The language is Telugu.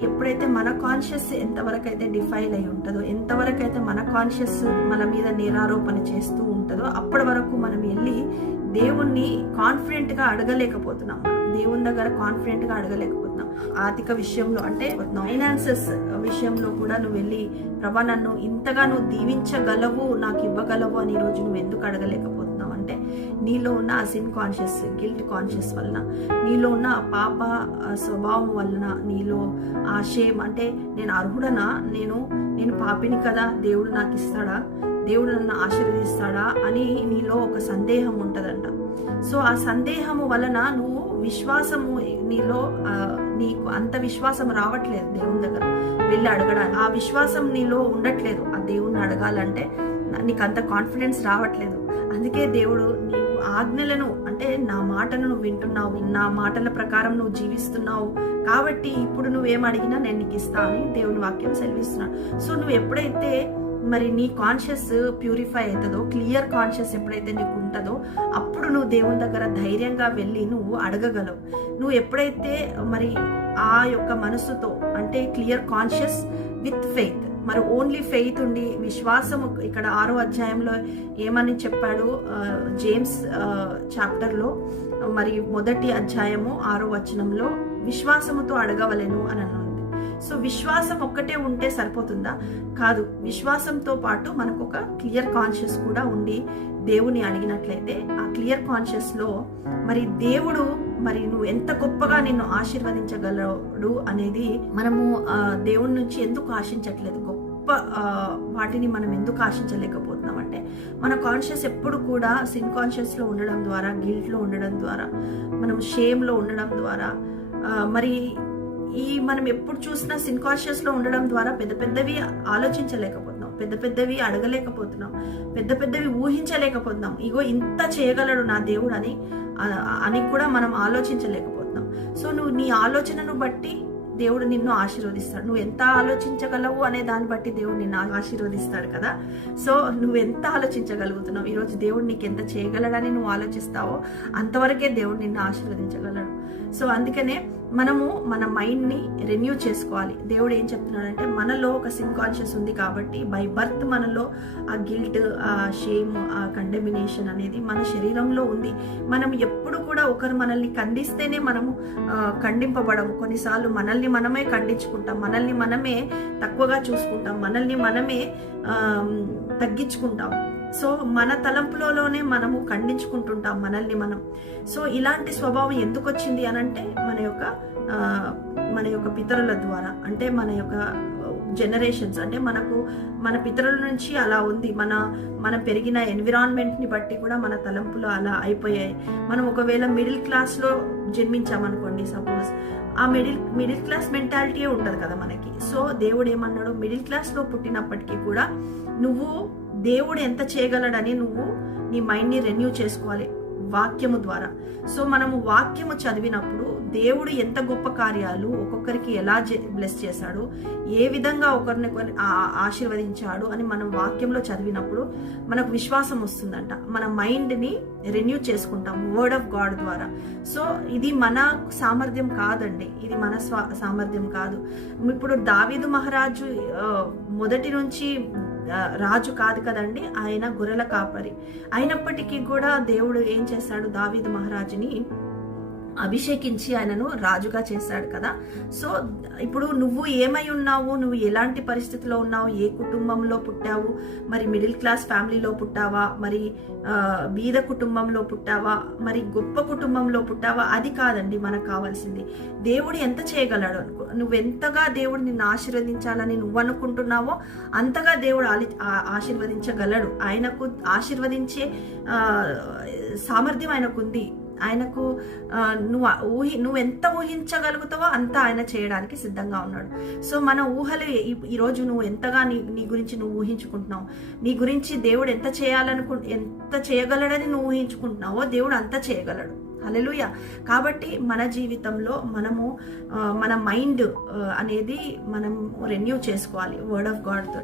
ఎప్పుడైతే మన కాన్షియస్ ఎంతవరకు అయితే డిఫైల్ అయి ఉంటుందో ఎంతవరకు అయితే మన కాన్షియస్ మన మీద నేరారోపణ చేస్తూ ఉంటుందో అప్పటి వరకు మనం వెళ్ళి దేవుణ్ణి కాన్ఫిడెంట్గా అడగలేకపోతున్నాం. దేవుని దగ్గర కాన్ఫిడెంట్గా అడగలేకపోతున్నాం. ఆర్థిక విషయంలో అంటే ఫైనాన్సెస్ విషయంలో కూడా నువ్వు వెళ్ళి ప్రభా నన్ను ఇంతగా నువ్వు దీవించగలవు నాకు ఇవ్వగలవు అని ఈరోజు రోజు నువ్వు ఎందుకు అడగలేకపోతున్నావు? ఉంటే నీలో ఉన్న ఆ సిన్ కాన్షియస్ గిల్ట్ కాన్షియస్ వలన నీలో ఉన్న ఆ పాప స్వభావం వలన నీలో ఆ షేమ్ అంటే నేను అర్హుడనా? నేను నేను పాపిని కదా? దేవుడు నాకు ఇస్తాడా? దేవుడు నన్ను ఆశీర్వదిస్తాడా? అని నీలో ఒక సందేహం ఉంటుందంట. సో ఆ సందేహము వలన నువ్వు విశ్వాసము నీలో నీకు అంత విశ్వాసం రావట్లేదు దేవుని దగ్గర. వెళ్ళి అడగడానికి. ఆ విశ్వాసం నీలో ఉండట్లేదు. ఆ దేవుణ్ణి అడగాలంటే నీకు అంత కాన్ఫిడెన్స్ రావట్లేదు. అందుకే దేవుడు నీవు ఆజ్ఞలను అంటే నా మాటను నువ్వు వింటున్నావు నా మాటల ప్రకారం నువ్వు జీవిస్తున్నావు. కాబట్టి ఇప్పుడు నువ్వేం అడిగినా నేను నీకు ఇస్తా అని దేవుని వాక్యం సెలవిస్తున్నాను సో నువ్వు ఎప్పుడైతే మరి నీ కాన్షియస్ ప్యూరిఫై అవుతుందో క్లియర్ కాన్షియస్ ఎప్పుడైతే నీకు ఉంటుందో అప్పుడు నువ్వు దేవుని దగ్గర ధైర్యంగా వెళ్ళి నువ్వు అడగగలవు. నువ్వు ఎప్పుడైతే మరి ఆ యొక్క మనసుతో అంటే క్లియర్ కాన్షియస్ విత్ ఫెయిత్ మరి ఓన్లీ ఫెయిత్ ఉండి విశ్వాసం ఇక్కడ ఆరో అధ్యాయంలో ఏమని చెప్పాడు? జేమ్స్ చాప్టర్లో మరి మొదటి అధ్యాయము ఆరో వచనంలో విశ్వాసముతో అడగవలెను అని అన్నది. సో విశ్వాసం ఒక్కటే ఉంటే సరిపోతుందా? కాదు విశ్వాసంతో పాటు మనకు ఒక క్లియర్ కాన్షియస్ కూడా ఉండి దేవుని అడిగినట్లయితే ఆ క్లియర్ కాన్షియస్లో మరి దేవుడు మరి నువ్వు ఎంత గొప్పగా నిన్ను ఆశీర్వదించగలడు అనేది మనము దేవుడి దేవుని నుంచి ఎందుకు ఆశించట్లేదు? గొప్ప వాటిని మనం ఎందుకు ఆశించలేకపోతున్నాం అంటే మన కాన్షియస్ ఎప్పుడు కూడా సిన్ కాన్షియస్లో ఉండడం ద్వారా గిల్ట్లో ఉండడం ద్వారా మనం షేమ్లో ఉండడం ద్వారా మరి ఈ మనం ఎప్పుడు చూసినా సిన్ కాన్షియస్లో ఉండడం ద్వారా పెద్ద పెద్దవి ఆలోచించలేకపోతున్నాం. పెద్ద పెద్దవి అడగలేకపోతున్నాం పెద్ద పెద్దవి ఊహించలేకపోతున్నాం. ఇగో ఇంత చేయగలడు నా దేవుడు అని అని కూడా మనం ఆలోచించలేకపోతున్నాం. సో నువ్వు నీ ఆలోచనను బట్టి దేవుడు నిన్ను ఆశీర్వదిస్తాడు. నువ్వు ఎంత ఆలోచించగలవు అనే దాన్ని బట్టి దేవుడు నిన్ను ఆశీర్వదిస్తాడు కదా. సో నువ్వు ఎంత ఆలోచించగలుగుతున్నావు? ఈరోజు దేవుడు నీకు ఎంత చేయగలడని నువ్వు ఆలోచిస్తావో అంతవరకే దేవుడు నిన్ను ఆశీర్వదించగలడు. సో అందుకనే మనము మన మైండ్ని రెన్యూ చేసుకోవాలి. దేవుడు ఏం చెప్తున్నాడంటే మనలో ఒక సిమ్ కాన్షియస్ ఉంది కాబట్టి బై బర్త్ మనలో ఆ గిల్ట్ ఆ షేమ్ ఆ కండమినేషన్ అనేది మన శరీరంలో ఉంది. మనం ఎప్పుడు కూడా ఒకరు మనల్ని ఖండిస్తేనే మనము ఖండింపబడము. కొన్నిసార్లు మనల్ని మనమే ఖండించుకుంటాం మనల్ని మనమే తక్కువగా చూసుకుంటాం మనల్ని మనమే తగ్గించుకుంటాం. సో మన తలంపులలోనే మనము ఖండించుకుంటుంటాం మనల్ని మనం. సో ఇలాంటి స్వభావం ఎందుకు వచ్చింది అని అంటే మన యొక్క మన యొక్క పితరుల ద్వారా అంటే మన యొక్క జనరేషన్స్ అంటే మనకు మన పితరుల నుంచి అలా ఉంది. మన మన పెరిగిన ఎన్విరాన్మెంట్ని బట్టి కూడా మన తలంపులు అలా అయిపోయాయి. మనం ఒకవేళ మిడిల్ క్లాస్లో జన్మించామనుకోండి సపోజ్ ఆ మిడిల్ మిడిల్ క్లాస్ మెంటాలిటీయే ఉంటుంది కదా మనకి. సో దేవుడు ఏమన్నాడు? మిడిల్ క్లాస్లో పుట్టినప్పటికీ కూడా నువ్వు దేవుడు ఎంత చేయగలడని నువ్వు నీ మైండ్ని రెన్యూ చేసుకోవాలి వాక్యము ద్వారా. సో మనము వాక్యము చదివినప్పుడు దేవుడు ఎంత గొప్ప కార్యాలు ఒక్కొక్కరికి ఎలా బ్లెస్ చేశాడు ఏ విధంగా ఒకరిని ఒకరిని ఆశీర్వదించాడు అని మనం వాక్యంలో చదివినప్పుడు మనకు విశ్వాసం వస్తుందంట. మన మైండ్ని రెన్యూ చేసుకుంటాం వర్డ్ ఆఫ్ గాడ్ ద్వారా. సో ఇది మన సామర్థ్యం కాదండి. ఇది మన స్వా సామర్థ్యం కాదు. ఇప్పుడు దావీదు మహారాజు మొదటి నుంచి రాజు కాదు కదండి ఆయన గొర్రెల కాపరి. అయినప్పటికీ కూడా దేవుడు ఏం చేశాడు? దావీదు మహారాజుని అభిషేకించి ఆయనను రాజుగా చేశాడు కదా. సో ఇప్పుడు నువ్వు ఏమై ఉన్నావు? నువ్వు ఎలాంటి పరిస్థితిలో ఉన్నావు? ఏ కుటుంబంలో పుట్టావు? మరి మిడిల్ క్లాస్ ఫ్యామిలీలో పుట్టావా? మరి బీద కుటుంబంలో పుట్టావా? మరి గొప్ప కుటుంబంలో పుట్టావా? అది కాదండి మనకు కావాల్సింది. దేవుడు ఎంత చేయగలడు? అనుకో నువ్వు ఎంతగా దేవుడు నిన్ను ఆశీర్వదించాలని నువ్వు అనుకుంటున్నావో అంతగా దేవుడు ఆలి- ఆశీర్వదించగలడు. ఆయనకు ఆశీర్వదించే సామర్థ్యం సామర్థ్యం ఆయనకుంది. ఆయనకు నువ్వు ఊహి నువ్వు ఎంత ఊహించగలుగుతావో అంత ఆయన చేయడానికి సిద్ధంగా ఉన్నాడు. సో మన ఊహలు ఈరోజు నువ్వు ఎంతగా నీ నీ గురించి నువ్వు ఊహించుకుంటున్నావు? నీ గురించి దేవుడు ఎంత చేయాలనుకు ఎంత చేయగలడని నువ్వు ఊహించుకుంటున్నావో దేవుడు అంత చేయగలడు. అలెలుయ కాబట్టి మన జీవితంలో మనము మన మైండ్ అనేది మనం రెన్యూ చేసుకోవాలి. Word of గాడ్తో